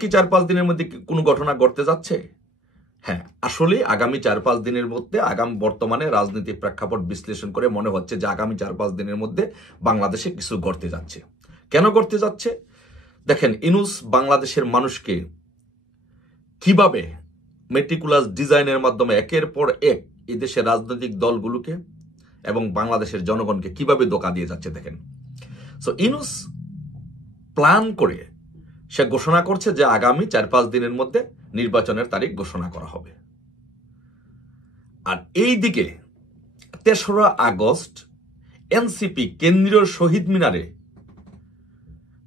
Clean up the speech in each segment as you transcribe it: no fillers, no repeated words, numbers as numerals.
কি 4-5 দিনের মধ্যে কোনো ঘটনা ঘটতে যাচ্ছে? হ্যাঁ, আসলে আগামী 4-5 দিনের মধ্যে বর্তমানে রাজনীতির প্রেক্ষাপট বিশ্লেষণ করে মনে হচ্ছে যে আগামী 4-5 দিনের মধ্যে বাংলাদেশে কিছু ঘটতে যাচ্ছে। কেন ঘটতে যাচ্ছে? দেখেন, ইউনূস বাংলাদেশের মানুষকে কিভাবে মেটিকুলাস ডিজাইনের মাধ্যমে একের পর এক এই দেশের রাজনৈতিক দলগুলোকে এবং বাংলাদেশের জনগণকে কিভাবে ধোঁকা দিয়ে যাচ্ছে দেখেন। সো ইউনূস প্ল্যান করে সে ঘোষণা করছে যে আগামী 4-5 দিনের মধ্যে নির্বাচনের তারিখ ঘোষণা করা হবে। আর এই দিকে 3রা আগস্ট এনসিপি কেন্দ্রীয় শহীদ মিনারে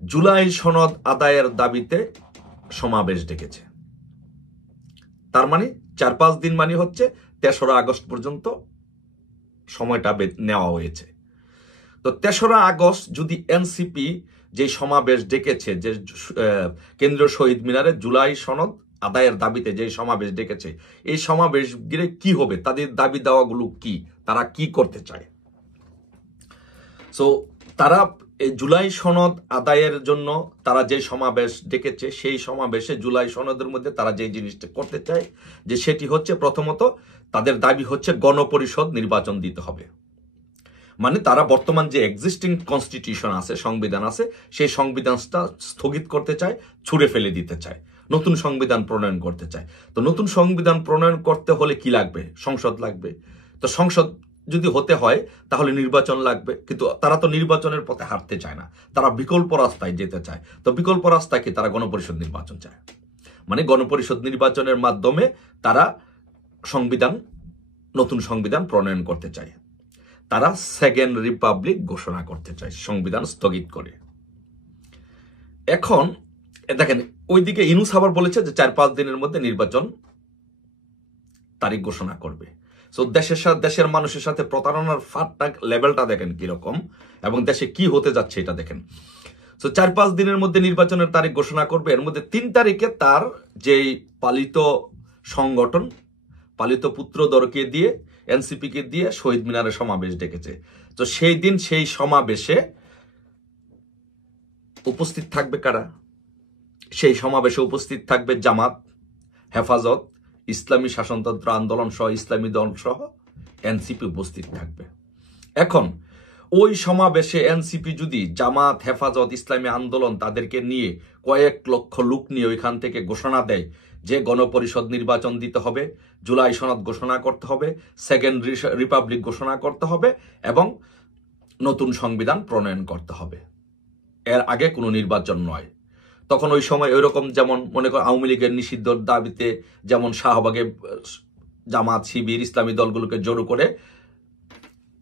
জুলাই সনদ আদায়ের দাবিতে সমাবেশ ডেকেছে। তার মানে 4-5 দিন মানে হচ্ছে 3রা আগস্ট পর্যন্ত সময়টা নেওয়া হয়েছে। তো 3রা আগস্ট যদি এনসিপি যে সমাবেশ ডেকেছে, যে কেন্দ্রীয় শহীদ মিনারে জুলাই সনদ আদায়ের দাবিতে যে সমাবেশ ডেকেছে, এই সমাবেশ গিয়ে কি হবে, তাদের দাবি দাওয়াগুলো কি, তারা কি করতে চায়। সো তারা এই জুলাই সনদ আদায়ের জন্য তারা যে সমাবেশ ডেকেছে, সেই সমাবেশে জুলাই সনদের মধ্যে তারা যে জিনিসটা করতে চায় যে সেটি হচ্ছে প্রথমত তাদের দাবি হচ্ছে গণপরিষদ নির্বাচন দিতে হবে। মানে তারা বর্তমান যে এক্সিস্টিং কনস্টিটিউশন আছে, সংবিধান আছে, সেই সংবিধানটা স্থগিত করতে চায়, ছুঁড়ে ফেলে দিতে চায়, নতুন সংবিধান প্রণয়ন করতে চায়। তো নতুন সংবিধান প্রণয়ন করতে হলে কি লাগবে? সংসদ লাগবে। তো সংসদ যদি হতে হয় তাহলে নির্বাচন লাগবে, কিন্তু তারা তো নির্বাচনের পথে হাঁটতে চায় না, তারা বিকল্প রাস্তায় যেতে চায়। তো বিকল্প রাস্তায় কি? তারা গণপরিষদ নির্বাচন চায়। মানে গণপরিষদ নির্বাচনের মাধ্যমে তারা নতুন সংবিধান প্রণয়ন করতে চায়। তারা সেকেন্ড রিপাবলিক ঘোষণা করতে চায় সংবিধান স্থগিত করে। এখন দেখেন, ওইদিকে ইউনূস আবার বলেছে যে 4-5 দিনের মধ্যে নির্বাচন তারিখ ঘোষণা করবে। সো দেশের মানুষের সাথে প্রতারণার ফাটটা লেভেলটা দেখেন কিরকম, এবং দেশে কি হতে যাচ্ছে এটা দেখেন। সো 4-5 দিনের মধ্যে নির্বাচনের তারিখ ঘোষণা করবে। এর মধ্যে 3 তারিখে তার যেই পালিত সংগঠন, পালিত পুত্রদরকে দিয়ে, এনসিপিকে দিয়ে শহীদ মিনারে সমাবেশ ডেকেছে। তো সেই দিন সেই সমাবেশে উপস্থিত থাকবে কারা? সেই সমাবেশে উপস্থিত থাকবে জামাত, হেফাজত, ইসলামী শাসনতন্ত্র আন্দোলন সহ ইসলামী দল সহ এনসিপি উপস্থিত থাকবে। এখন ওই সমাবেশে এনসিপি যদি জামাত, হেফাজত, ইসলামী আন্দোলন তাদেরকে নিয়ে কয়েক লক্ষ লোক নিয়ে ওইখান থেকে ঘোষণা দেয় যে গণপরিষদ নির্বাচন দিতে হবে, জুলাই সনদ ঘোষণা করতে হবে, সেকেন্ড রিপাবলিক ঘোষণা করতে হবে এবং নতুন সংবিধান প্রণয়ন করতে হবে, এর আগে কোনো নির্বাচন নয়। তখন ওই সময় ওইরকম, যেমন মনে কর আওয়ামী লীগের নিষিদ্ধর দাবিতে যেমন শাহবাগে জামাত, শিবির, ইসলামী দলগুলোকে জড়ো করে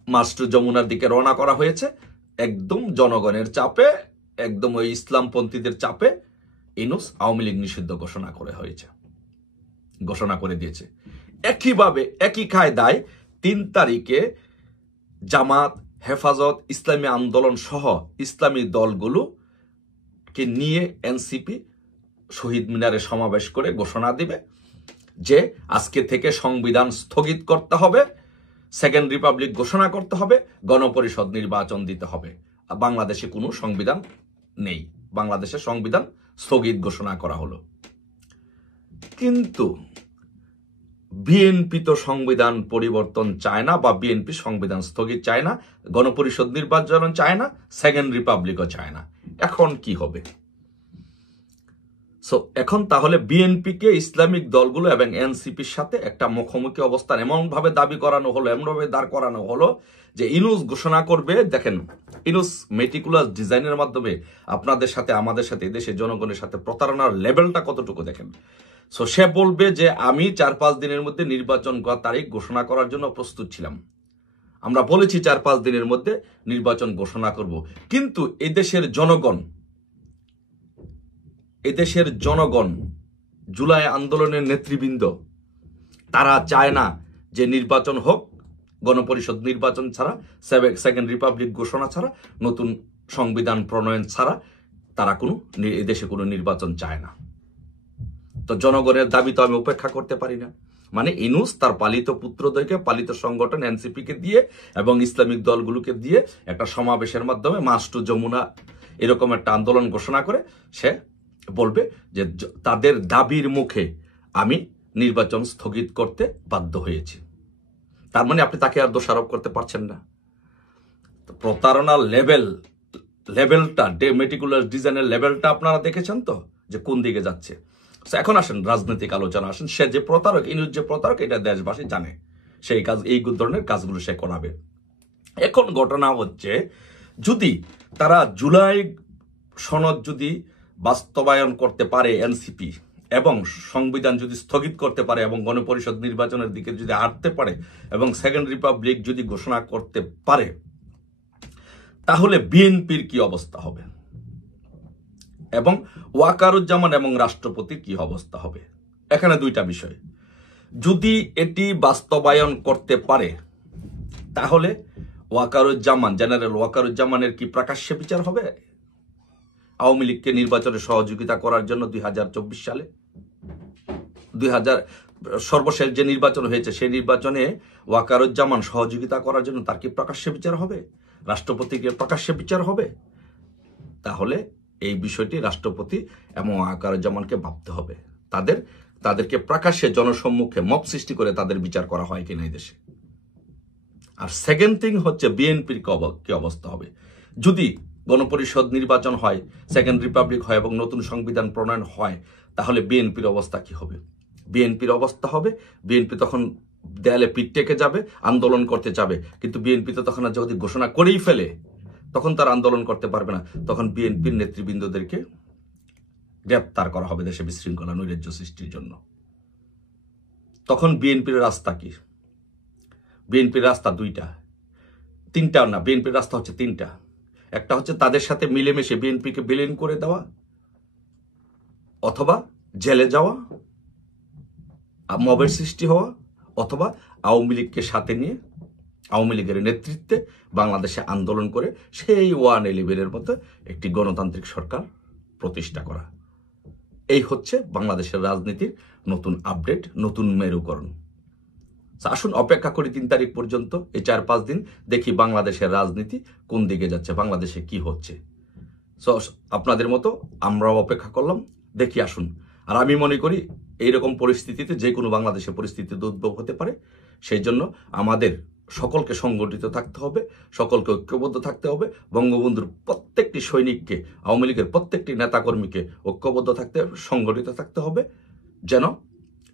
মাস্টার যমুনার দিকে রওনা করা হয়েছে, একদম জনগণের চাপে, একদম ওই ইসলামপন্থীদের চাপে ইউনূস আওয়ামী লীগ নিষিদ্ধ ঘোষণা করে দিয়েছে। একইভাবে একই কায়দায় 3 তারিখে জামাত, হেফাজত, ইসলামী আন্দোলন সহ ইসলামী দলগুলোকে নিয়ে এনসিপি শহীদ মিনারে সমাবেশ করে ঘোষণা দিবে যে আজকে থেকে সংবিধান স্থগিত করতে হবে, সেকেন্ড রিপাবলিক ঘোষণা করতে হবে, গণপরিষদ নির্বাচন দিতে হবে। বাংলাদেশে কোনো সংবিধান নেই, বাংলাদেশের সংবিধান স্থগিত ঘোষণা করা হলো। কিন্তু বিএনপি তো সংবিধান পরিবর্তন চায় না, বা বিএনপি সংবিধান স্থগিত চায় না, গণপরিষদ নির্বাচন চায় না, সেকেন্ড রিপাবলিকও চায় না। এখন কি হবে? সো এখন তাহলে বিএনপিকে ইসলামিক দলগুলো এবং এনসিপির সাথে একটা মুখোমুখি অবস্থান এমনভাবে দাবি করানো হলো, এমনভাবে দাঁড় করানো হলো যে ইউনূস ঘোষণা করবে। দেখেন, ইউনূস মেটিকুলাস ডিজাইনের মাধ্যমে আপনাদের সাথে, আমাদের সাথে, এদেশের জনগণের সাথে প্রতারণার লেভেলটা কতটুকু দেখেন। সো সে বলবে যে আমি 4-5 দিনের মধ্যে নির্বাচন তারিখ ঘোষণা করার জন্য প্রস্তুত ছিলাম, আমরা বলেছি 4-5 দিনের মধ্যে নির্বাচন ঘোষণা করব। কিন্তু এদেশের জনগণ, জুলাই আন্দোলনের নেতৃবৃন্দ, তারা চায় না যে নির্বাচন হোক, গণপরিষদ নির্বাচন ছাড়া, সেকেন্ড রিপাবলিক ঘোষণা ছাড়া, নতুন সংবিধান প্রণয়ন ছাড়া তারা এদেশে কোনো নির্বাচন চায় না। তো জনগণের দাবি তো আমি উপেক্ষা করতে পারি না। মানে ইউনূস তার পালিত পুত্রদেরকে, পালিত সংগঠন এনসিপিকে দিয়ে এবং ইসলামিক দলগুলোকে দিয়ে একটা সমাবেশের মাধ্যমে মাস্টার যমুনা এরকম একটা আন্দোলন ঘোষণা করে সে বলবে যে তাদের দাবির মুখে আমি নির্বাচন স্থগিত করতে বাধ্য হয়েছি। তার মানে আপনি তাকে আর দোষারোপ করতে পারছেন না। প্রতারণার লেভেলটা মেটিকুলাস ডিজাইনের লেভেলটা আপনারা দেখেছেন তো যে কোন দিকে যাচ্ছে। এখন আসেন রাজনৈতিক আলোচনা আসেন। সে যে প্রতারক, ইনুস যে প্রতারক, এটা দেশবাসী জানে। সেই কাজ, এই ধরনের কাজগুলো সে করাবে। এখন ঘটনা হচ্ছে, যদি তারা জুলাই সনদ যদি বাস্তবায়ন করতে পারে এনসিপি, এবং সংবিধান যদি স্থগিত করতে পারে, এবং গণপরিষদ নির্বাচনের দিকে যদি হাঁটতে পারে, এবং সেকেন্ড রিপাবলিক যদি ঘোষণা করতে পারে, তাহলে বিএনপির কি অবস্থা হবে, এবং ওয়াকারুজ্জামান এবং রাষ্ট্রপতির কি অবস্থা হবে। এখানে দুইটা বিষয়। যদি এটি বাস্তবায়ন করতে পারে, তাহলে ওয়াকারুজ্জামান, জেনারেল ওয়াকারুজ্জামানের কি প্রকাশ্যে বিচার হবে আওয়ামী লীগকে নির্বাচনে সহযোগিতা করার জন্য 2024 সালে? সর্বশেষ যে নির্বাচন হয়েছে, সেই নির্বাচনে ওয়াকারুজ্জামান সহযোগিতা করার জন্য তার কি প্রকাশ্যে বিচার হবে? রাষ্ট্রপতিকে প্রকাশ্যে বিচার হবে? তাহলে এই বিষয়টি রাষ্ট্রপতি এবং ওয়াকারুজ্জামানকে ভাবতে হবে। তাদেরকে প্রকাশ্যে জনসম্মুখে মব সৃষ্টি করে তাদের বিচার করা হয় কিনা এই দেশে। আর সেকেন্ড থিং হচ্ছে বিএনপির কি অবস্থা হবে যদি গণপরিষদ নির্বাচন হয়, সেকেন্ড রিপাবলিক হয় এবং নতুন সংবিধান প্রণয়ন হয়, তাহলে বিএনপির অবস্থা কি হবে? বিএনপির অবস্থা হবে, বিএনপি তখন দেয়ালে পিঠ টেকে যাবে, আন্দোলন করতে যাবে। কিন্তু বিএনপি তো তখন যদি ঘোষণা করেই ফেলে, তখন তার আন্দোলন করতে পারবে না। তখন বিএনপির নেতৃবৃন্দদেরকে গ্রেপ্তার করা হবে দেশে বিশৃঙ্খলা নৈরাজ্য সৃষ্টির জন্য। তখন বিএনপির রাস্তা কি? বিএনপির রাস্তা তিনটা না, বিএনপির রাস্তা হচ্ছে তিনটা। একটা হচ্ছে তাদের সাথে মিলেমিশে বিএনপিকে বিলীন করে দেওয়া, অথবা জেলে যাওয়া, মবের সৃষ্টি হওয়া, অথবা আওয়ামী লীগকে সাথে নিয়ে আওয়ামী লীগের নেতৃত্বে বাংলাদেশে আন্দোলন করে সেই 111-এর মতো একটি গণতান্ত্রিক সরকার প্রতিষ্ঠা করা। এই হচ্ছে বাংলাদেশের রাজনীতির নতুন আপডেট, নতুন মেরুকরণ। আসুন অপেক্ষা করি 3 তারিখ পর্যন্ত, এই 4-5 দিন দেখি বাংলাদেশের রাজনীতি কোন দিকে যাচ্ছে, বাংলাদেশে কি হচ্ছে। আপনাদের মতো আমরাও অপেক্ষা করলাম, দেখি আসুন। আর আমি মনে করি এইরকম পরিস্থিতিতে যে কোনো বাংলাদেশের পরিস্থিতি উদ্ভব হতে পারে। সেই জন্য আমাদের সকলকে সংগঠিত থাকতে হবে, সকলকে ঐক্যবদ্ধ থাকতে হবে। বঙ্গবন্ধুর প্রত্যেকটি সৈনিককে, আওয়ামী লীগের প্রত্যেকটি নেতাকর্মীকে ঐক্যবদ্ধ থাকতে হবে, সংগঠিত থাকতে হবে, যেন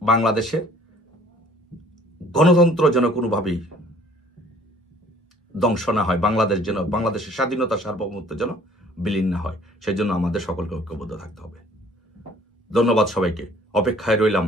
বাংলাদেশের গণতন্ত্র যেন কোনোভাবেই ধ্বংস না হয়, বাংলাদেশের স্বাধীনতা সার্বভৌমত্ব যেন বিলীন না হয়। সেই জন্য আমাদের সকলকে ঐক্যবদ্ধ থাকতে হবে। ধন্যবাদ সবাইকে, অপেক্ষায় রইলাম।